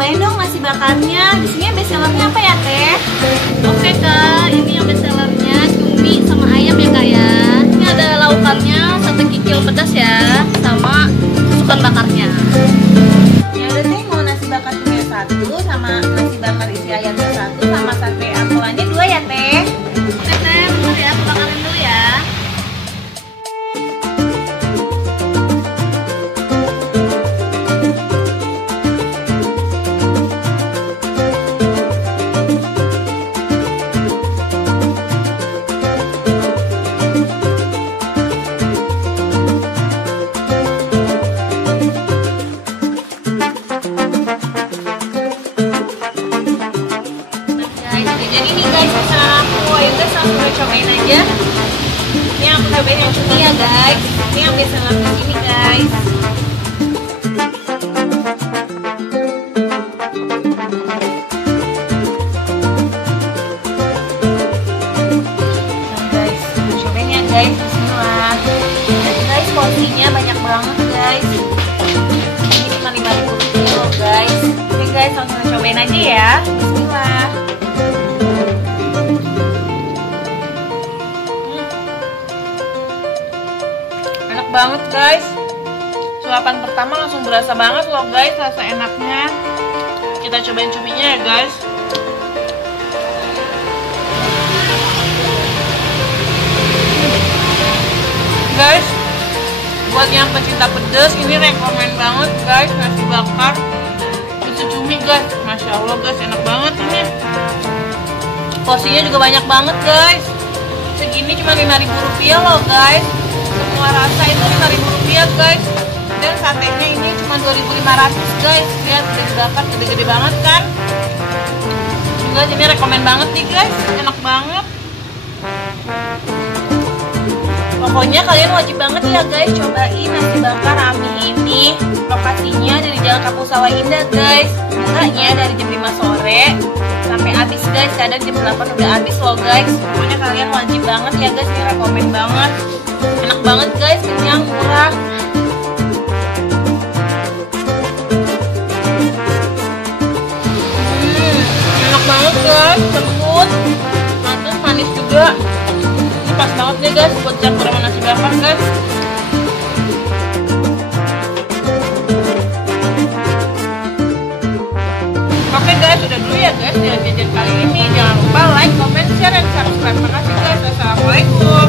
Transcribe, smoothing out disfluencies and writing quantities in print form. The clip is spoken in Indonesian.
cobain dong nasi bakarnya. Di sini yang best sellernya apa ya Teh? Oke Kak, ini yang best sellernya cumi sama ayam ya Kak ya. Ini ada laukannya, sate kikil pedas ya, sama susukan bakarnya. Ya udah Teh, mau nasi bakar cumi satu, sama nasi bakar isi ayamnya satu, sama sate ampelanya 2 ya Teh. Oke Teh, bentar ya, aku bakarin dulu ya. Jadi nih guys, pesanan aku, ayo guys langsung cobain aja. Ini aku cobain yang cumi ya guys. Ini yang biasa di sini guys. Nah guys, cobain ya guys, bismillah. Dan guys, porsinya banyak banget guys. Ini cuma 5.000 rupiah loh guys. Oke guys, langsung cobain aja ya. Bismillah. Enak banget guys. Suapan pertama langsung berasa banget loh guys rasa enaknya. Kita cobain cuminya ya guys. Guys, buat yang pecinta pedas ini rekomen banget guys nasi bakar isi cumi guys. Masya Allah guys, enak banget ini. Porsinya juga banyak banget guys. Segini cuma 5.000 rupiah loh guys. Semua rasa itu 5.000 rupiah guys. Dan satenya ini cuma 2.500 guys. Lihat udah dibakar gede-gede banget kan. Guys, ini rekomen banget nih guys. Enak banget. Pokoknya kalian wajib banget ya guys cobain nasi bakar Ami ini. Lokasinya dari Jalan Kampung Sawah Indah guys. Bukanya dari jam 5 sore sampai habis guys. Kadang jam 8 udah habis loh guys. Pokoknya kalian wajib banget ya guys. Ini rekomen banget. Enak banget guys, kenyang, murah. Enak banget guys, lembut, mantul, manis juga. Ini pas banget nih guys buat campur sama nasi bakar guys. Oke guys, udah dulu ya guys jajan kali ini. Jangan lupa like, comment, share, dan subscribe. Makasih guys. Assalamualaikum.